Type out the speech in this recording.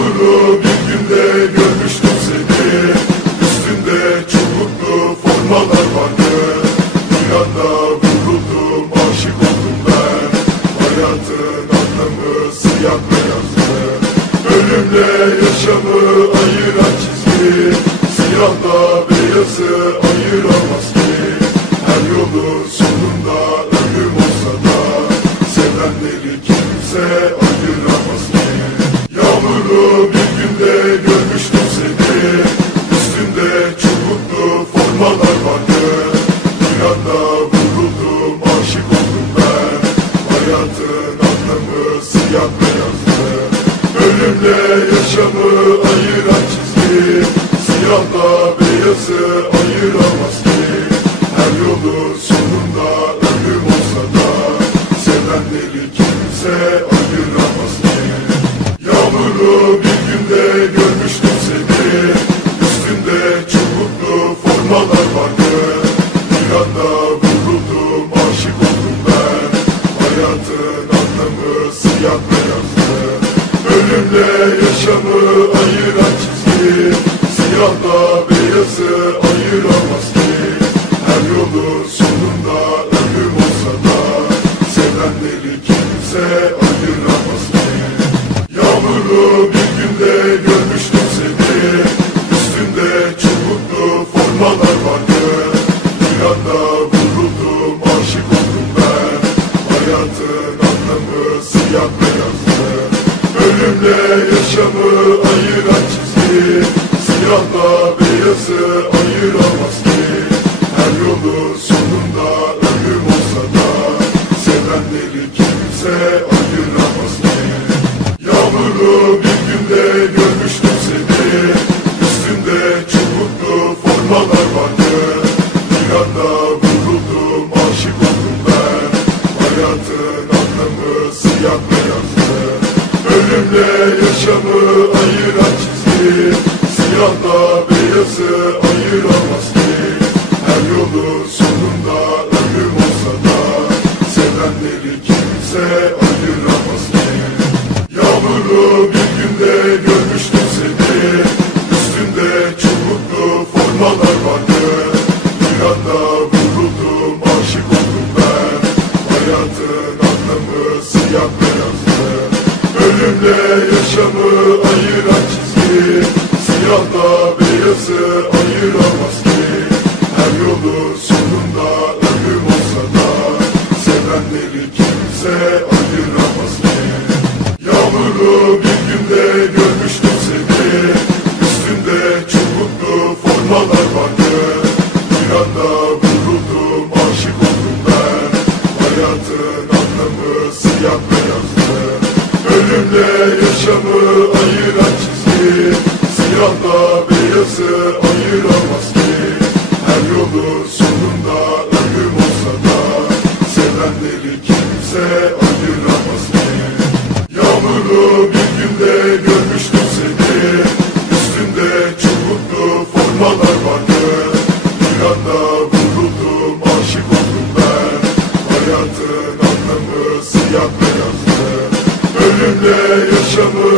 Yağmurlu bir günde görmüştüm seni. Üstünde çubuklu formalar vardı. Bir anda vuruldum, aşık oldum ben. Hayatın anlamı siyah beyazdı. Ölümle yaşamı ayıran çizgi, siyahla beyazı ayıramaz ki. Her yolun sonunda ölüm olsa da sevenleri kimse ayıramaz ki. Yağmurlu bir günde görmüştüm seni. Üstünde çubuklu formalar vardı. Bir anda vuruldum, aşık oldum ben. Hayatın anlamı siyah beyazdı. Ölümle yaşamı ayıran çizgi, siyahla beyazı ayıramaz ki. Her yolun sonunda ölüm olsa da sevenleri kimse ayıramaz ki. Yağmurlu bir günde görmüştüm seni. Üstünde çubuklu formalar vardı. Bir anda vuruldum, aşık oldum ben. Hayatın anlamı siyah beyazdı. Ölümle yaşamı ayıran çizgi, siyahla beyazı ayıramaz ki. Her yolun sonunda ölüm olsa da sevenleri kimse ayıramaz ki. Yağmurlu bir günde görmüştüm seni. Üstünde çubuklu formalar vardı. Bir anda vuruldum, aşık oldum ben. Hayatın anlamı siyah beyazdı. Ölümle yaşamı ayıran çizgi, siyahla beyazı ayıramaz ki. Her yolun sonunda ölüm olsa da sevenleri kimse ayıramaz ki. Yağmurlu bir günde görmüştüm seni. Üstünde çubuklu formalar vardı. Bir anda vuruldum, aşık oldum ben. Hayatın anlamı siyah beyazdı. Ölümle yaşamı ayıran çizgi, siyahla beyazı ayıramaz ki. Her yolun sonunda ölüm olsa da sevenleri kimse ayıramaz ki. Yağmurlu bir günde görmüştüm seni. Üstünde çubuklu formalar vardı. Bir anda vuruldum, aşık oldum ben. Hayatın anlamı siyah beyazdı. Ölümle yaşamı ayıran çizgi, siyahla beyazı ayıramaz ki. Her yolun sonunda ölüm olsa da sevenleri kimse ayıramaz ki. Yağmurlu bir günde görmüştüm seni. Üstünde çubuklu formalar vardı. Bir anda vuruldum, aşık oldum ben. Hayatın anlamı siyah beyazdı. Ölümle yaşamı ayıran çizgi, siyahla beyazı ayıramaz ki. Her yolun sonunda ölüm olsa da sevenleri kimse ayıramaz ki. Yağmurlu bir günde görmüştüm seni. Üstünde çubuklu formalar vardı. Bir anda vuruldum, aşık oldum ben. Hayatın anlamı siyah beyazdı. Ölümle yaşamı